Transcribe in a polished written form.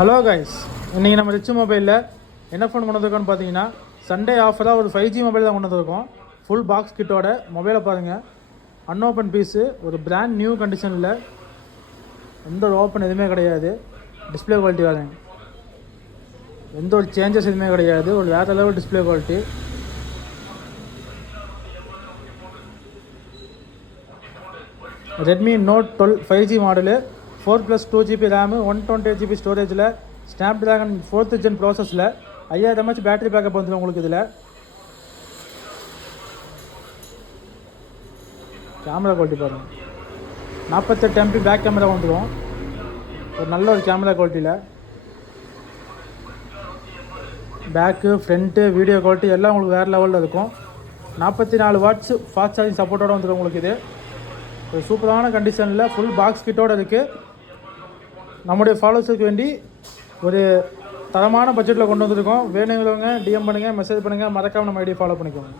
Hello guys, இன்றைக்கி நம்ம rich மொபைலில் என்ன ஃபோன் கொண்டு வந்திருக்கோன்னு பார்த்தீங்கன்னா, சண்டே ஆஃபராக ஒரு 5G மொபைல் தான் கொண்டு வந்திருக்கோம். ஃபுல் பாக்ஸ் கிட்டோட மொபைலை பாருங்கள். அன்ஓப்பன் பீஸு, ஒரு பிராண்ட் நியூ கண்டிஷனில், எந்த ஒரு ஓப்பன் எதுவுமே கிடையாது. டிஸ்பிளே குவாலிட்டி பாருங்க, எந்த ஒரு சேஞ்சஸ் எதுவுமே கிடையாது. ஒரு வேறு level display quality. Redmi Note 12 5G model, 4+2GB RAM, 128GB ஸ்டோரேஜில், ஸ்னாப் ட்ராகன் 4th ஜென் ப்ராசஸில், 5000 mAh பேட்டரி பேக்கப் வந்துடும் உங்களுக்கு. இதில் கேமரா குவாலிட்டி பாருங்கள், 48 MP பேக் கேமரா வந்துடும். ஒரு நல்ல ஒரு கேமரா குவாலிட்டியில் பேக்கு ஃப்ரண்ட்டு வீடியோ குவாலிட்டி எல்லாம் உங்களுக்கு வேறு லெவலில் இருக்கும். 44 வாட்ஸ் ஃபாஸ்ட் சார்ஜிங் சப்போர்ட்டோடு வந்துடும் உங்களுக்கு. இது ஒரு சூப்பரான கண்டிஷனில் ஃபுல் பாக்ஸ் கிட்டோடு இருக்குது. நம்முடைய ஃபாலோவர்ஸுக்கு வேண்டி ஒரு தரமான பட்ஜெட்டில் கொண்டு வந்திருக்கோம். வேணுங்கிறவங்க டிஎம் பண்ணுங்கள், மெசேஜ் பண்ணுங்கள், மறக்காமல் நம்ம ஐடியை ஃபாலோ பண்ணிக்கோங்க.